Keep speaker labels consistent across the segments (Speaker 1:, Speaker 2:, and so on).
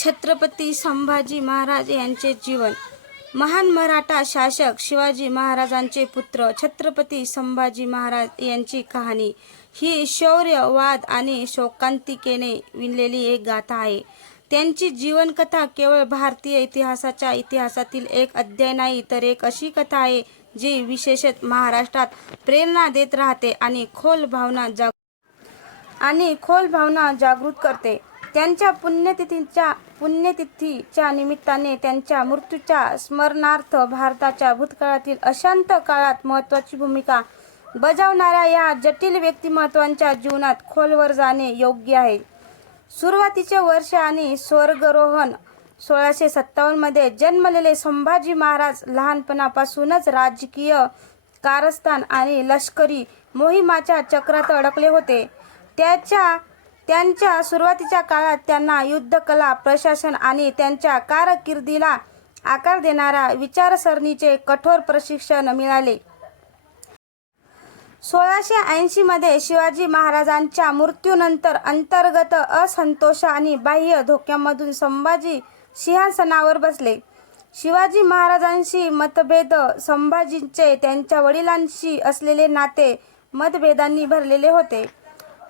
Speaker 1: छत्रपती संभाजी महाराज यांचे जीवन. महान मराठा शासक शिवाजी महाराजांचे पुत्र छत्रपती संभाजी महाराज यांची कहाणी. ही शौर्य वाद आणि शोकांतिकेने विणलेली एक गाथा आहे. त्यांची जीवनकथा केवळ भारतीय इतिहासाच्या इतिहासातील एक अध्याय नाही तर एक अशी कथा आहे जी विशेषत महाराष्ट्रात प्रेरणा देत राहते आणि खोल भावना जाग आणि खोल भावना जागृत करते. त्यांच्या पुण्यतिथीच्या पुण्यतिथीच्या निमित्ताने त्यांच्या मृत्यूच्या स्मरणार्थ भारताच्या भूतकाळातील अशांत काळात महत्त्वाची भूमिका बजावणाऱ्या या जटिल व्यक्तिमत्वांच्या जीवनात खोलवर जाणे योग्य आहे. सुरुवातीचे वर्ष आणि स्वर्गरोहण सोळाशे सत्तावन्नमध्ये जन्मलेले संभाजी महाराज लहानपणापासूनच राजकीय कारस्थान आणि लष्करी मोहिमाच्या चक्रात अडकले होते. त्याच्या त्यांच्या सुरुवातीच्या काळात त्यांना युद्धकला प्रशासन आणि त्यांच्या कारकिर्दीला आकार देणाऱ्या विचारसरणीचे कठोर प्रशिक्षण मिळाले. सोळाशे ऐंशीमध्ये शिवाजी महाराजांच्या मृत्यूनंतर अंतर्गत असंतोष आणि बाह्य धोक्यामधून संभाजी सिंहासनावर बसले. शिवाजी महाराजांशी मतभेद संभाजींचे त्यांच्या वडिलांशी असलेले नाते मतभेदांनी भरलेले होते.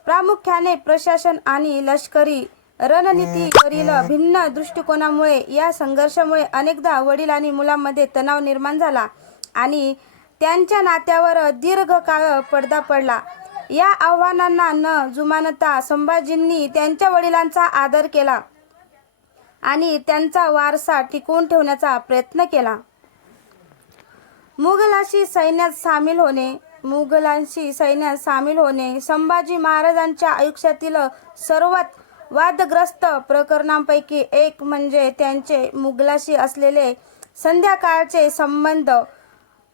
Speaker 1: प्रामुख्याने प्रशासन आणि लष्करी रणनीतीवरील भिन्न दृष्टिकोनामुळे या संघर्षामुळे अनेकदा वडील आणि मुलांमध्ये तणाव निर्माण झाला आणि त्यांच्या नात्यावर दीर्घकाळ पडदा पडला. या आव्हानांना न जुमानता संभाजींनी त्यांच्या वडिलांचा आदर केला आणि त्यांचा वारसा टिकवून ठेवण्याचा प्रयत्न केला. मुघलाशी सैन्यात सामील होणे मुघलांशी सैन्यात सामील होणे संभाजी महाराजांच्या आयुष्यातील सर्वात वादग्रस्त प्रकरणांपैकी एक म्हणजे त्यांचे मुघलाशी असलेले संध्याकाळचे संबंध.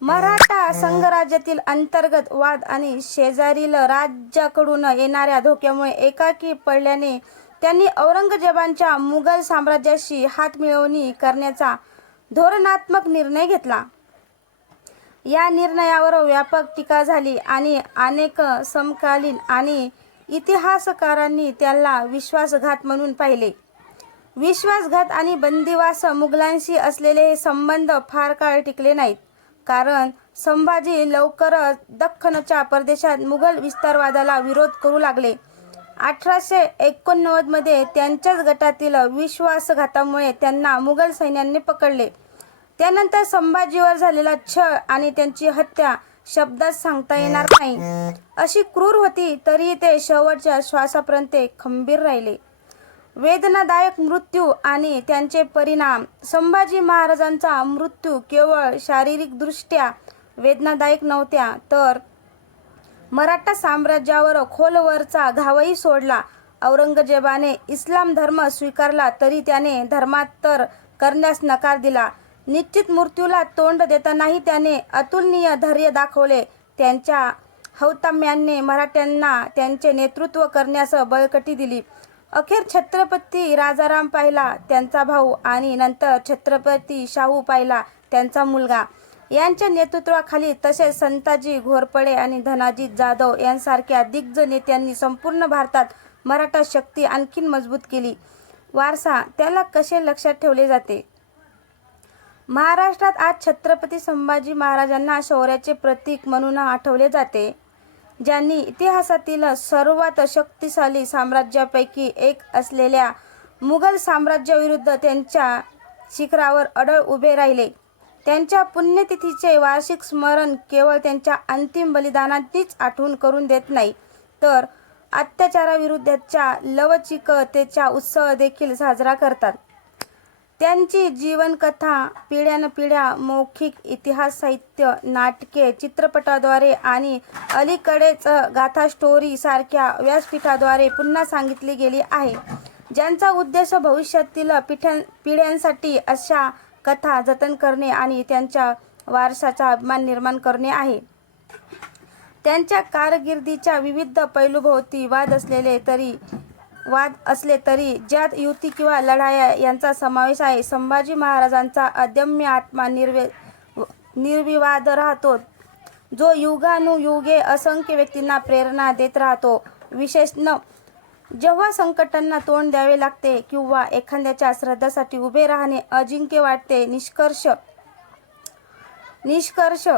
Speaker 1: मराठा संघराज्यातील अंतर्गत वाद आणि शेजारील राज्याकडून येणाऱ्या धोक्यामुळे एकाकी पडल्याने त्यांनी औरंगजेबांच्या मुघल साम्राज्याशी हातमिळवणी करण्याचा धोरणात्मक निर्णय घेतला. या निर्णयावर व्यापक टीका झाली आणि अनेक समकालीन आणि इतिहासकारांनी त्याला विश्वासघात म्हणून पाहिले. विश्वासघात आणि बंदिवास मुघलांशी असलेले हे संबंध फार काळ टिकले नाहीत. कारण संभाजी लवकरच दख्खनच्या परदेशात मुघल विस्तारवादाला विरोध करू लागले. अठराशे एकोणनव्वदमध्ये त्यांच्याच गटातील विश्वासघातामुळे त्यांना मुघल सैन्याने पकडले. त्यानंतर संभाजीवर झालेला छळ आणि त्यांची हत्या शब्दात सांगता येणार नाही. अशी क्रूर होती तरी ते शेवटच्या श्वासापर्यंत खंबीर राहिले. वेदनादायक मृत्यू आणि त्यांचे परिणाम. संभाजी महाराजांचा मृत्यू केवळ शारीरिकदृष्ट्या वेदनादायक नव्हत्या तर मराठा साम्राज्यावर खोलवरचा घावही सोडला. औरंगजेबाने इस्लाम धर्म स्वीकारला तरी त्याने धर्मांतर करण्यास नकार दिला. निश्चित मृत्यूला तोंड देतानाही त्याने अतुलनीय धैर्य दाखवले. त्यांच्या हौताम्याने मराठ्यांना त्यांचे नेतृत्व करण्यास बळकटी दिली. अखेर छत्रपती राजाराम पाहिला त्यांचा भाऊ आणि नंतर छत्रपती शाहू पाहिला त्यांचा मुलगा. यांच्या नेतृत्वाखाली तसेच संताजी घोरपडे आणि धनाजी जाधव यांसारख्या दिग्गज नेत्यांनी संपूर्ण भारतात मराठा शक्ती आणखीन मजबूत केली. वारसा त्याला कसे लक्षात ठेवले जाते? महाराष्ट्रात आज छत्रपती संभाजी महाराजांना शौर्याचे प्रतीक म्हणून आठवले जाते ज्यांनी इतिहासातील सर्वात शक्तिशाली साम्राज्यापैकी एक असलेल्या मुघल साम्राज्याविरुद्ध त्यांच्या शिखरावर अडळ उभे राहिले. त्यांच्या पुण्यतिथीचे वार्षिक स्मरण केवळ त्यांच्या अंतिम बलिदानांचीच आठवण करून देत नाही तर अत्याचाराविरुद्धच्या लवचिकतेचा उत्सव देखील साजरा करतात. त्यांची जीवनकथा पिढ्यानपिढ्या मौखिक इतिहास साहित्य नाटके चित्रपटाद्वारे आणि अलीकडेच गाथा स्टोरी सारख्या व्यासपीठाद्वारे पुन्हा सांगितली गेली आहे. ज्यांचा उद्देश भविष्यातील पिठ्यां पिढ्यांसाठी अशा कथा जतन करणे आणि त्यांच्या वारसाचा अभिमान निर्माण करणे आहे. त्यांच्या कारकिर्दीच्या विविध पैलूभोवती वाद असलेले तरी वाद असले तरी ज्यात युती किंवा लढाया यांचा समावेश आहे. संभाजी महाराजांचा अदम्य आत्मा निर्वे निर्विवाद राहतो. जो युगानुयुगे असंख्य व्यक्तींना प्रेरणा देत राहतो. विशेषण जेव्हा संकटांना तोंड द्यावे लागते किंवा एखाद्याच्या श्रद्धासाठी उभे राहणे अजिंक्य वाटते निष्कर्ष निष्कर्ष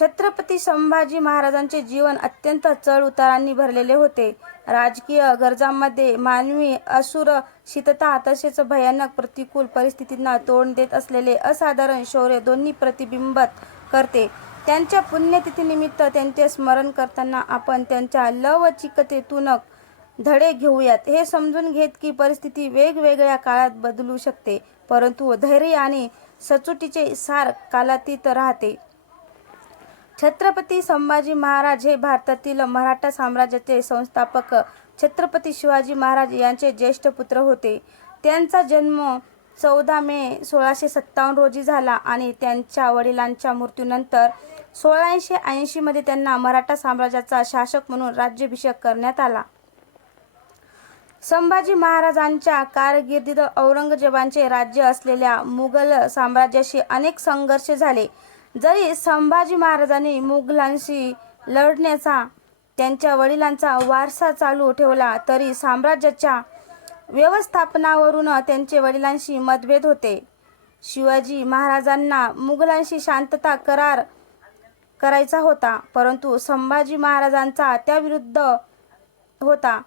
Speaker 1: छत्रपती संभाजी महाराजांचे जीवन अत्यंत चढ उतारांनी भरलेले होते. राजकीय गरजांमध्ये मानवी असुरक्षितता तसेच भयानक प्रतिकूल परिस्थितींना तोंड देत असलेले असाधारण शौर्य दोन्ही प्रतिबिंबित करते. त्यांच्या पुण्यतिथीनिमित्त त्यांचे स्मरण करताना आपण त्यांच्या लवचिकतेतून धडे घेऊयात. हे समजून घेत की परिस्थिती वेगवेगळ्या काळात बदलू शकते परंतु धैर्य आणि सचोटीचे सार कालातीत राहते. छत्रपती संभाजी महाराज हे भारतातील मराठा साम्राज्याचे संस्थापक. छत्रपती शिवाजी महाराज यांचे ज्येष्ठ पुत्र होते. त्यांचा जन्म चौदा मे सोळाशे सत्तावन्न रोजी झाला आणि त्यांच्या वडिलांच्या मृत्यूनंतर सोळाशे ऐंशीमध्ये त्यांना मराठा साम्राज्याचा शासक म्हणून राज्याभिषेक करण्यात आला. संभाजी महाराजांच्या कारकिर्दीत औरंगजेबांचे राज्य असलेल्या मुघल साम्राज्याशी अनेक संघर्ष झाले. जरी संभाजी महाराजांनी मुघलांशी लढण्याचा त्यांच्या वडिलांचा वारसा चालू ठेवला तरी साम्राज्याच्या व्यवस्थापनावरून त्यांचे वडिलांशी मतभेद होते. शिवाजी महाराजांना मुघलांशी शांतता करार करायचा होता परंतु संभाजी महाराजांचा त्याविरुद्ध होता.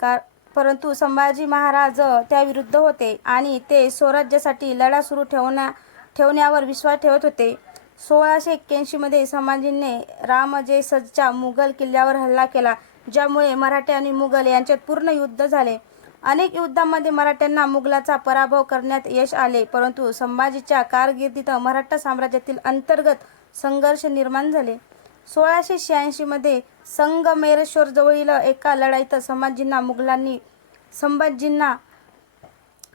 Speaker 1: कार परंतु संभाजी महाराज त्याविरुद्ध होते आणि ते स्वराज्यासाठी लढा सुरू ठेवण्या ठेवण्यावर विश्वास ठेवत होते. सोळाशे एक्क्याऐंशीमध्ये संभाजीने रामजयसच्या मुघल किल्ल्यावर हल्ला केला ज्यामुळे मराठे आणि मुघल यांच्यात पूर्ण युद्ध झाले. अनेक युद्धांमध्ये मराठ्यांना मुघलाचा पराभव करण्यात यश आले परंतु संभाजीच्या कारकिर्दीत मराठा साम्राज्यातील अंतर्गत संघर्ष निर्माण झाले. सोळाशे शहाऐंशीमध्ये संगमेरेश्वरजवळील एका लढाईत संभाजींना मुघलांनी संभाजींना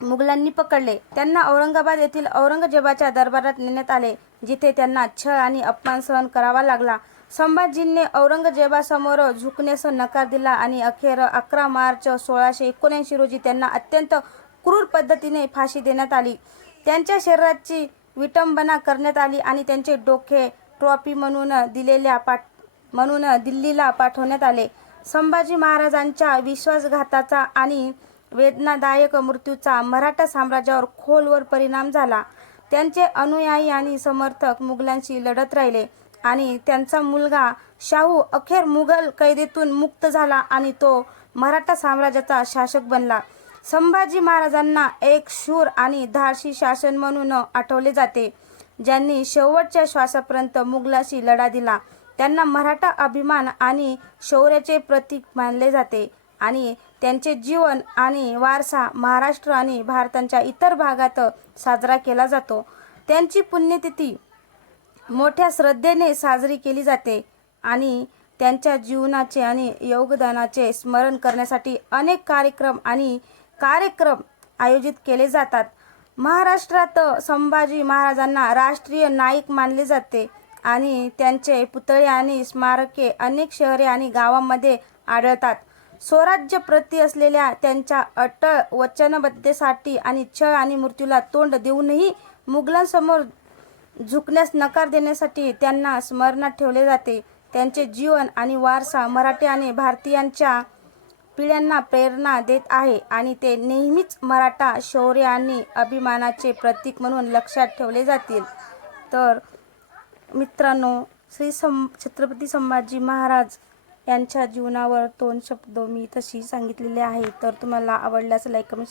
Speaker 1: मुघलांनी पकडले. त्यांना औरंगाबाद येथील औरंगजेबाच्या दरबारात नेण्यात आले जिथे त्यांना छळ आणि अपमान सहन करावा लागला. संभाजींनी औरंगजेबासमोर झुकण्यास नकार दिला आणि अखेर अकरा मार्च सोळाशे एकोणऐंशी रोजी त्यांना अत्यंत क्रूर पद्धतीने फाशी देण्यात आली. त्यांच्या शरीराची विटंबना करण्यात आली आणि त्यांचे डोके ट्रॉफी म्हणून दिलेल्या पाठ म्हणून दिल्लीला पाठवण्यात आले. संभाजी महाराजांच्या विश्वासघाताचा आणि वेदनादायक मृत्यूचा मराठा साम्राज्यावर खोलवर परिणाम झाला. त्यांचे अनुयायी आणि समर्थक मुघलांशी लढत राहिले आणि त्यांचा मुलगा शाहू अखेर मुघल कैदेतून मुक्त झाला आणि तो मराठा साम्राज्याचा शासक बनला. संभाजी महाराजांना एक शूर आणि धाडशी शासन म्हणून आठवले जाते. ज्यांनी शेवटच्या श्वासापर्यंत मुघलाशी लढा दिला त्यांना मराठा अभिमान आणि शौर्याचे प्रतीक मानले जाते. आणि त्यांचे जीवन आणि वारसा महाराष्ट्र आणि भारताच्या इतर भागात साजरा केला जातो. त्यांची पुण्यतिथी मोठ्या श्रद्धेने साजरी केली जाते आणि त्यांच्या जीवनाचे आणि योगदानाचे स्मरण करण्यासाठी अनेक कार्यक्रम आणि कार्यक्रम आयोजित केले जातात. महाराष्ट्रात संभाजी महाराजांना राष्ट्रीय नायक मानले जाते आणि त्यांचे पुतळे आणि स्मारके अनेक शहरे आणि गावांमध्ये आढळतात. स्वराज्य प्रती असलेल्या त्यांच्या अटळ वचनबद्धतेसाठी आणि छळ आणि मृत्यूला तोंड देऊनही मुघलांसमोर झुकण्यास नकार देण्यासाठी त्यांना स्मरणात ठेवले जाते. त्यांचे जीवन आणि वारसा मराठी आणि भारतीयांच्या पिढ्यांना प्रेरणा देत आहे आणि ते नेहमीच मराठा शौर्य आणि अभिमानाचे प्रतीक म्हणून लक्षात ठेवले जातील. तर मित्रांनो श्री सं छत्रपती संभाजी महाराज यांच्या जीवनावर दोन शब्द मी तशी सांगितलेले आहे. तर तुम्हाला आवडल्यास लाईक कमेंट